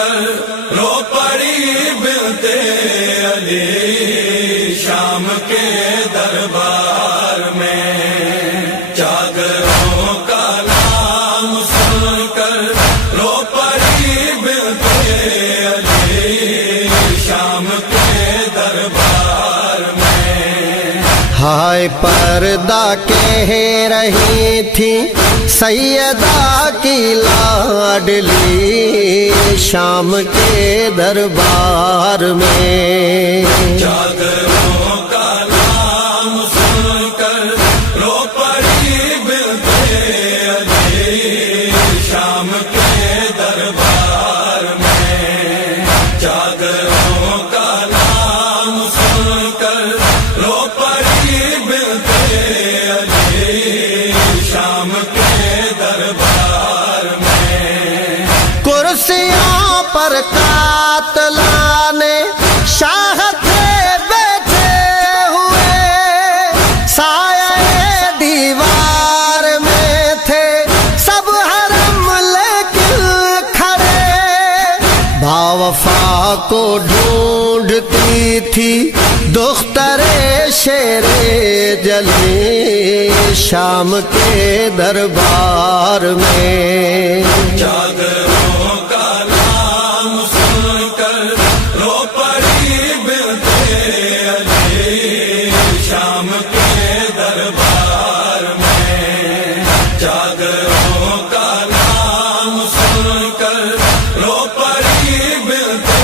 رو پڑی بنتے علی شام کے دربار میں، چادروں کا نام سن کر رو پڑی بنتے علی شام کے دربار میں۔ ہائے پردہ کہہ رہی تھی سیدہ کی لاڈلی شام کے دربار میں، چادروں کا نام سن کر رو پڑی بنتے علی شام کے دربار میں، چادروں کا نام سن کر رو پڑی بنتے علی شام کے دربار میں۔ کرسیوں پر قاتلان شاہ تھے بیٹھے ہوئے، سایہ دیوار میں تھے سب حرم لیکن کھڑے، باوفا کو ڈھونڈتی تھی دختر شیر جلی شام کے دربار میں، چادروں کا نام سن کر رو پڑی بنتے علی شام کے دربار میں، چادروں کا نام سن کر رو پڑی بنتے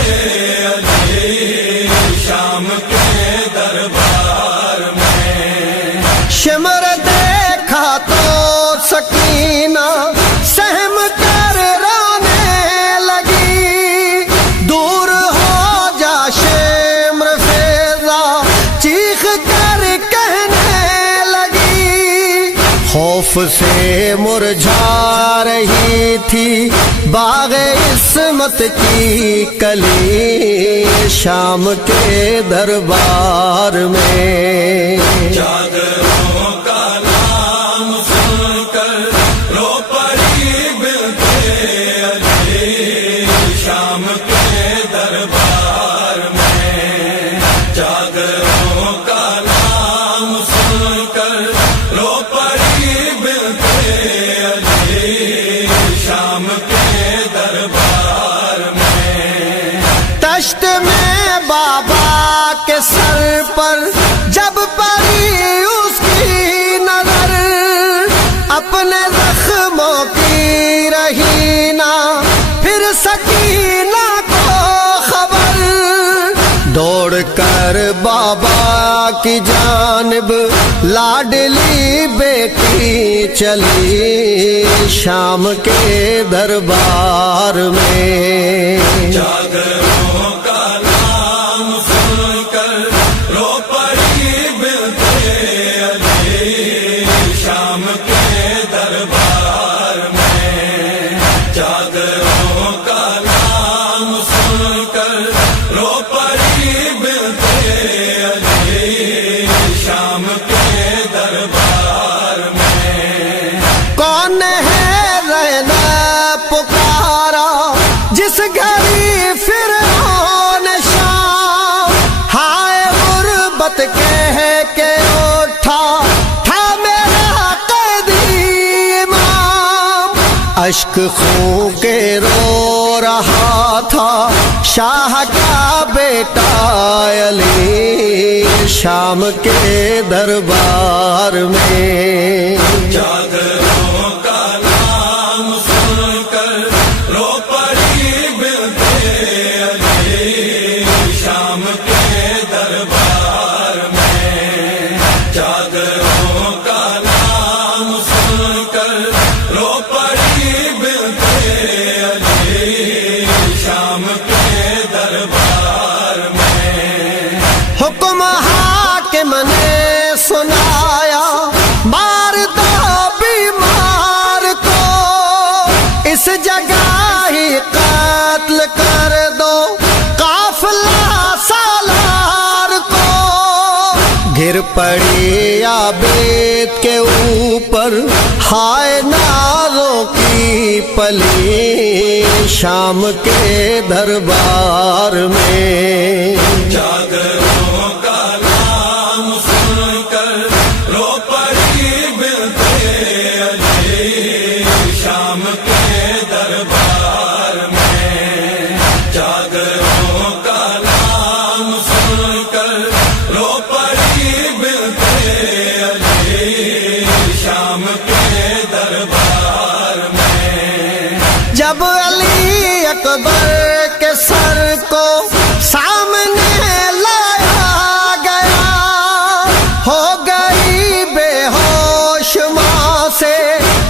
علی شام کے دربار میں۔ شمر دیکھا تو سکینہ سہم کر رونے لگی، دور ہو جا شمر فیضا چیخ کر کہنے لگی، خوف سے مرجھا رہی تھی باغ عصمت کی کلی شام کے دربار میں، چادروں کا نام سن کر رو پڑی بنتے علی شام کے دربار میں، چادروں کا نام سن کر رو پڑی بنتے علی شام کے دربار میں۔ تشت میں بابا کے سر پر جب پڑی اس کی نظر، اپنے زخموں کی رہی نہ پھر سکینہ کو خبر، دوڑ کر بابا کی جانب لاڈلی بیٹی چلی شام کے دربار میں، چادروں کا نام سن کر رو پڑی بنتے علی شام کے دربار میں، چادروں کا نام سن کر رو پڑی بنتے علی شام کے دربار میں۔ کون ہے رہنا پکارا جس گھڑی فرعون شام، ہائے غربت کہہ کے اٹھا تھا میرا قیدی امام، اشک خون کے رو رہا تھا شاہ کا بیٹا علی شام کے دربار میں، چادروں کا نام سن کر رو پڑی بنتے علی شام کے دربار میں، چادروں کا نام سن کر رو پڑی بنتے علی شام کے دربار میں۔ حکم حاکم نے سنایا مار دو بیمار کو، اس جگہ ہی قتل کر دو قافلہ سالار کو، گر پڑی عابد کے اوپر ہائے نازوں کی پلی شام کے دربار میں چادروں کا نام سن کر رو پڑی بنتے علی شام کے دربار میں چادروں کا نام سن کر رو پڑی بنتے علی شام کے دربار میں جب علی اکبر کے سر کو سامنے لایا گیا ہو گئی بے ہوش ماں سے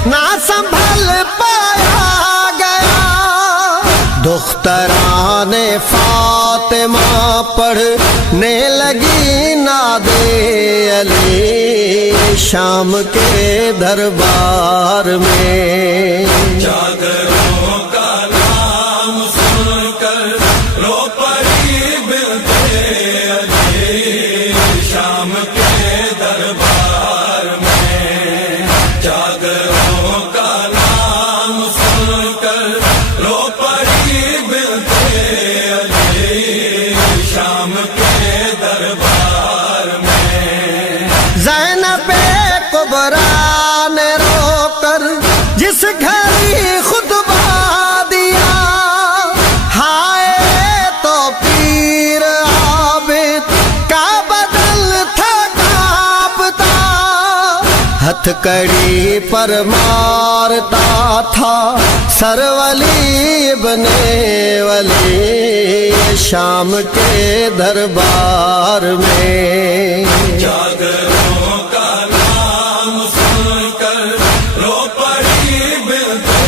نہ سنبھل پایا گیا دختران فاطمہ پڑھنے لگی ناد علی شام کے دربار میں چادروں کا نام سن کر رو پڑی بنتے علی شام کے دربار میں چادروں کا نام سن کر رو پڑی بنتے علی شام کے دربار میں زینب کبریٰ نے رو کر جس گھڑی خطبہ دیا ہائے تو پیر عابد کا بدل تھا کانپتا ہتھ کڑی پر مارتا تھا سر ولی ابن ولی شام کے دربار میں چادروں کا نام سن کر رو پڑی بنتے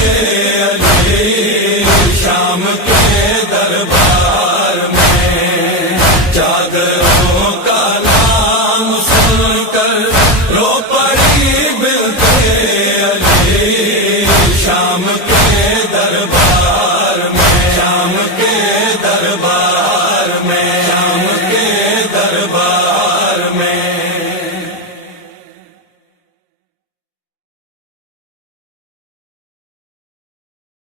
علی شام کے دربار میں چادروں کا نام سن کر رو پڑی بنتے علی شام کے دربار میں شام کے دربار میں شام کے دربار میں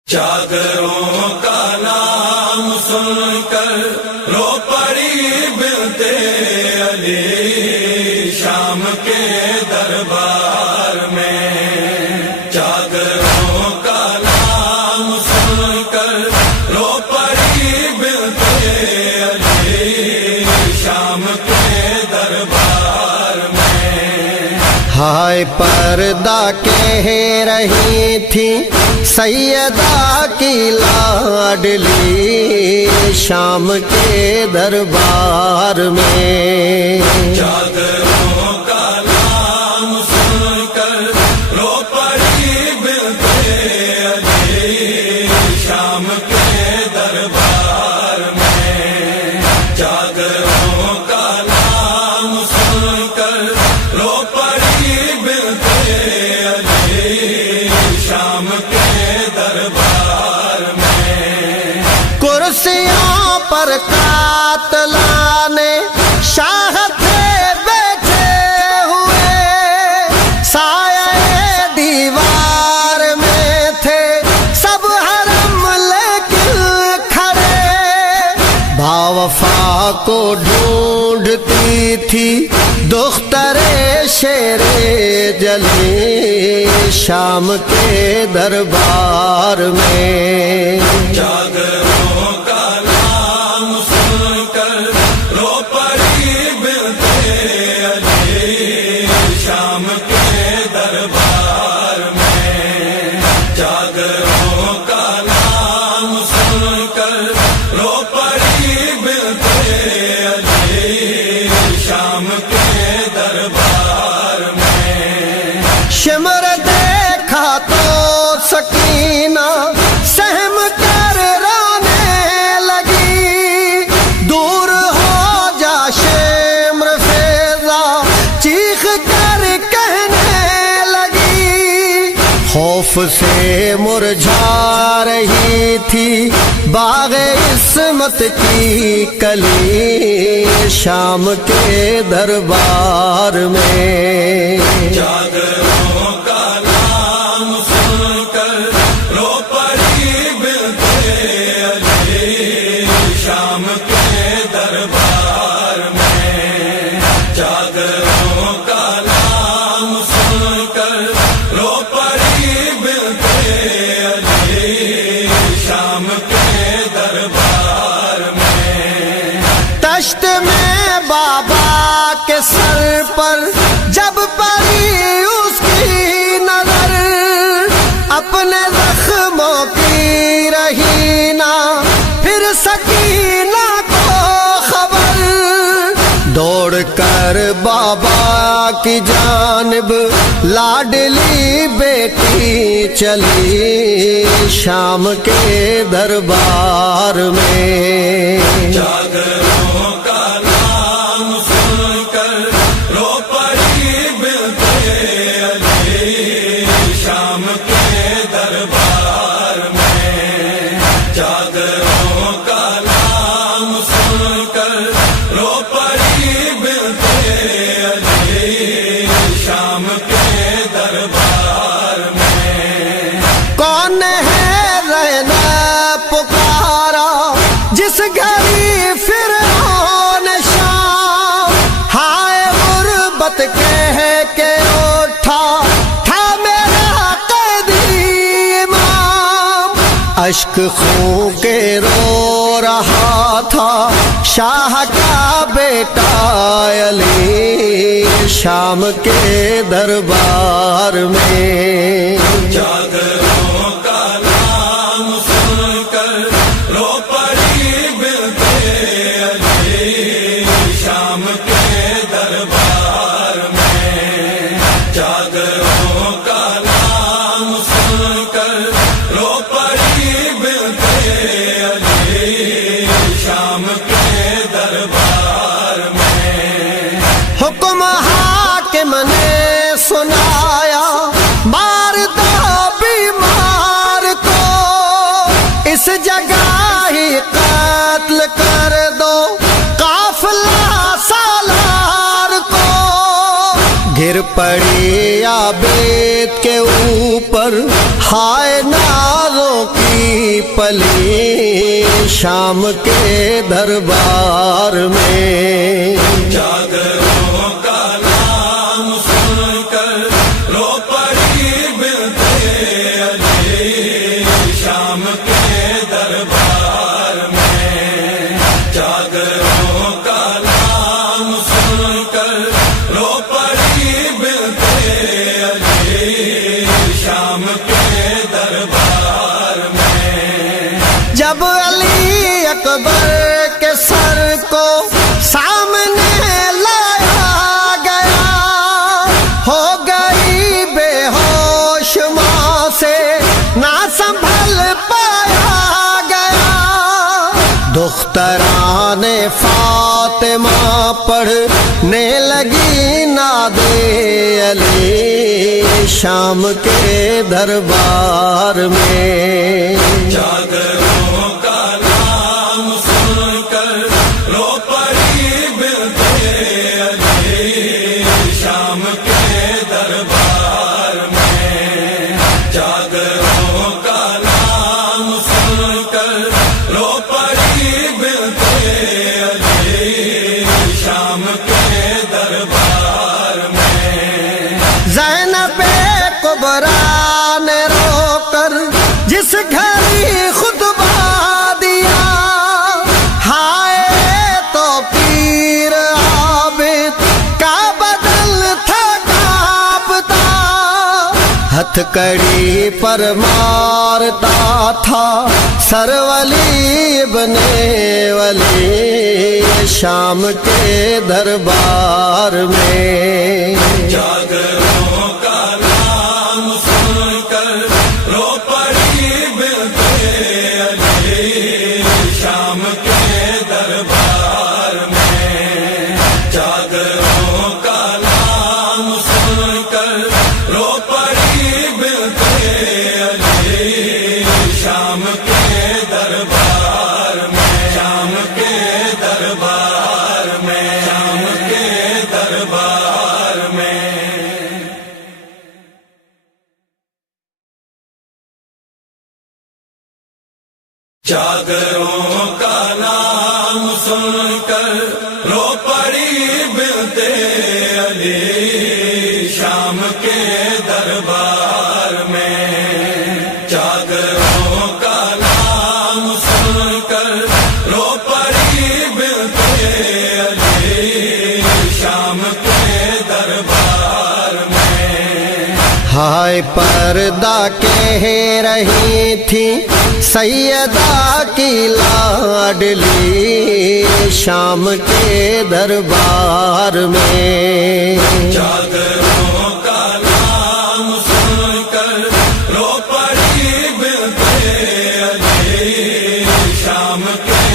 چادروں کا نام سن کر رو پڑی بنتے علی شام کے دربار میں چادروں کا نام سن کر رو پڑی بنتے علی شام کے دربار میں ہائے پردہ کہہ رہی تھی سیدہ کی لاڈلی شام کے دربار میں چادروں کا نام سن کر رو پڑی بنتے علی شام کے دربار میں چادروں کا نام سن کر رو پڑی بنتے علی شام کے دربار میں کرسیوں پر قاتلان شاہ تھے بیٹھے ہوئے سایہ دیوار میں تھے سب حرم لیکن کھڑے باوفا کو ڈھونڈتی تھی دختر شیر جلی شام کے دربار میں چادروں کا نام سن کر رو پڑی بنتے علی شام کے دربار میں چادروں کا نام سن کر رو پڑی بنتے علی شام کے دربار میں شمر دیکھا تو سکینہ سہم کر رونے لگی دور ہو جا شمر فیضا چیخ کر کہنے لگی خوف سے مرجھا رہی تھی باغ عصمت کی کلی شام کے دربار میں جادروں کا نام سن کر رو پڑی بنتے علی شام کے دربار میں جادروں کا نام سن کر رو پڑی بنتے علی شام کے دربار میں تشت میں بابا کے سر پر جب پڑی اس کی نظر اپنے زخموں کی رہی نہ پھر سکینہ کو خبر دوڑ کر بابا کی جانب لاڈلی بیٹی چلی شام کے دربار میں جادروں کا نام سن کر رو پڑی بنتے علی شام کے دربار میں جادروں کا نام سن کر رو پڑی بنتے علی شام کے دربار میں کون ہے رہنا پکارا جس گھڑی فرعون شام ہائے غربت کہہ کے اٹھا تھا میرا قیدی امام اشک خون کے رو رہا تھا شاہ کا بیٹا علی شام کے دربار میں جادروں کا نام سن کر رو پڑی بنتے علی شام کے دربار میں جادروں کا نام سن کر رو پڑی بنتے علی شام کے دربار میں حکم حاکم نے سنایا مار دو بیمار کو اس جگہ ہی قتل کر دو قافلہ سالار کو گر پڑی عابد کے اوپر ہائے نازوں کی پلی شام کے دربار میں جادروں کا نام سن کر رو پڑی بنتے علی شام کے دربار میں جادروں کا نام سن کر رو پڑی بنتے علی شام کے دربار میں جب علی اکبر کے سر کو سامنے لایا گیا ہو گئی بے ہوش ماں سے نہ سنبھل پایا گیا دختران فاطمہ پڑھنے لگی ناد علی شام کے دربار میں جادروں کا نام سن کر رو پڑی بنتے علی شام کے دربار میں جادروں کا نام سن کر رو پڑی بنتے علی شام کے دربار میں زینب کبریٰ نے رو کر جس گھڑی خطبہ دیا ہائے تو پیر عابد کا بدل تھا کانپتا ہتھ کڑی پر مارتا تھا سر ولی ابن ولی شام کے دربار میں جادروں کا نام سن کر رو پڑی بنتے علی شام کے دربار میں جادروں کا نام سن کر رو پڑی بنتے چادروں کا نام سن کر رو پڑی بنتے علی شام کے دربار میں، چادروں کا نام سن کر رو پڑی بنتے علی شام کے دربار میں۔ ہائے پردہ کہہ رہی تھی سیدہ کی لاڈلی شام کے دربار میں، چادر